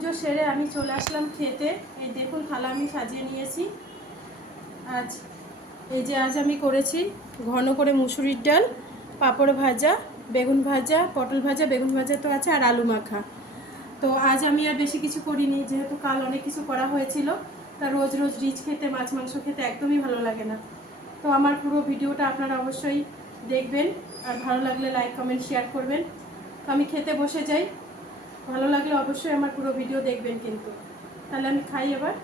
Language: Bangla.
পুজো সেরে আমি চলে আসলাম খেতে। এই দেখুন থালা আমি সাজিয়ে নিয়েছি। আজ আমি করেছি ঘন করে মুসুরির ডাল, পাঁপড় ভাজা, বেগুন ভাজা, পটল ভাজা, বেগুন ভাজা তো আছে, আর আলু মাখা। তো আজ আমি আর বেশি কিছু করিনি, যেহেতু কাল অনেক কিছু করা হয়েছিল। তা রোজ রোজ রিচ খেতে, মাছ মাংস খেতে একদমই ভালো লাগে না। তো আমার পুরো ভিডিওটা আপনারা অবশ্যই দেখবেন, আর ভালো লাগলে লাইক কমেন্ট শেয়ার করবেন। তো আমি খেতে বসে যাই, ভালো লাগলে অবশ্যই আমার পুরো ভিডিও দেখবেন কিন্তু। তাহলে আমি খাই এবার।